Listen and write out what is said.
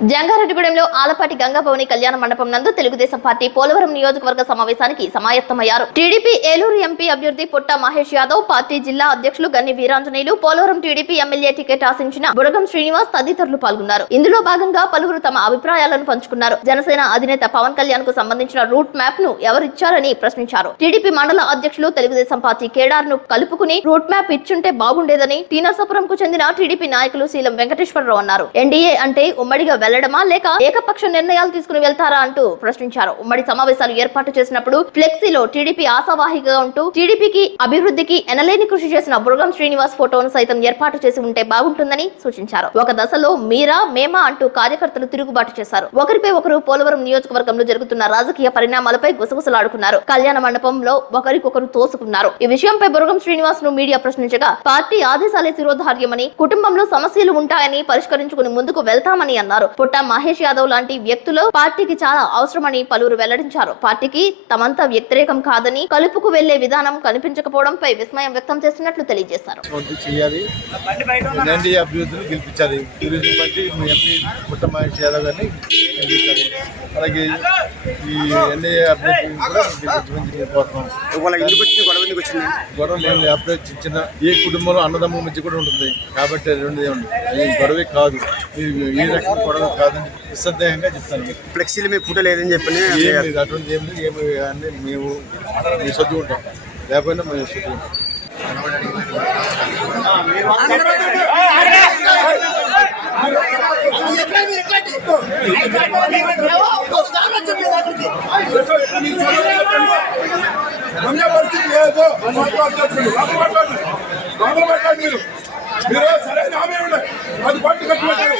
జంగారెడ్డిగూడెంలో ఆలపాటి గంగాభవని కళ్యాణ మండపం నందు తెలుగుదేశం పార్టీ పోలవరం నియోజకవర్గ సమావేశానికి సమాయత్తమయ్యారు. టీడీపీ ఏలూరు ఎంపీ అభ్యర్థి పుట్ట మహేష్ యాదవ్ పార్టీ జిల్లా అధ్యక్షులు Ganni Veeranjaneyulu Polavaram TDP MLA ticket ఆశించిన బుడగం శ్రీనివాస్ తదితరులు పాల్గొన్నారు. ఇందులో భాగంగా పలువురు తమ అభిప్రాయాలను పంచుకున్నారు. జనసేన అధినేత పవన్ కళ్యాణ్కు సంబంధించిన రూట్ మ్యాప్ను ఎవరిచ్చారని ప్రశ్నించారు. టీడీపీ మండల అధ్యక్షులు తెలుగుదేశం పార్టీ కేడార్ను కలుపుకుని రూట్ మ్యాప్ ఇచ్చుంటే బాగుండేదని టీనాసపురం కు చెందిన టీడీపీ నాయకులు శీలం వెంకటేశ్వరరావు అన్నారు. ఎన్డీఏ అంటే ఉమ్మడిగా వెళ్ళడమా లేక ఏకపక్ష నిర్ణయాలు తీసుకుని వెళ్తారా అంటూ ప్రశ్నించారు. ఉమ్మడి సమావేశాలు ఏర్పాటు చేసినప్పుడు ఫ్లెక్సీలో టీడీపీ ఆశావాహిగా ఉంటూ టీడీపీకి అభివృద్ధికి ఎనలేని కృషి చేసిన బుర్గం శ్రీనివాస్ ఫోటోను సైతం ఏర్పాటు చేసి ఉంటే బాగుంటుందని సూచించారు. ఒక దశలో మీరా మేమా అంటూ కార్యకర్తలు తిరుగుబాటు చేశారు. ఒకరిపై ఒకరు పోలవరం నియోజకవర్గంలో జరుగుతున్న రాజకీయ పరిణామాలపై గుసగుసలాడుకున్నారు. కళ్యాణ మండపంలో ఒకరికొకరు తోసుకున్నారు. ఈ విషయంపై బుర్గం శ్రీనివాస్ను మీడియా ప్రశ్నించగా పార్టీ ఆదేశాలే శిరోధార్యమని కుటుంబంలో సమస్యలు ఉంటాయని పరిష్కరించుకుని ముందుకు వెళ్తామని అన్నారు. పుట్ట మహేష్ యాదవ్ లాంటి వ్యక్తులు పార్టీకి చాలా అవసరమని పలువురు వెల్లడించారు. పార్టీకి తమంతా వ్యతిరేకం కాదని కలుపుకు వెళ్ళే విధానం కనిపించకపోవడంపై విస్మయం వ్యక్తం చేస్తున్నట్లు తెలియజేశారు. అలాగే ఈ గొడవ లేని అభ్యర్థి ఏ కుటుంబంలో అన్నదమ్ముల మధ్య కూడా ఉంటుంది. కాబట్టి రెండు గొడవే కాదు. ఈ రకం గొడవ కాదని నిస్సందేహంగా చెప్తాను. మీకు. ఫ్లెక్సీలు మీ ఫోటో లేదని చెప్పని ఏం లేదు అటువంటి ఏం లేదు ఏమి అన్నీ మేము మేము సర్దుకుంటాం లేకపోయినా మేము మండే పరిస్థితి లేదు ఈరోజు సరైన హామీ ఉండదు అది పట్టు కట్టుబెట్టారు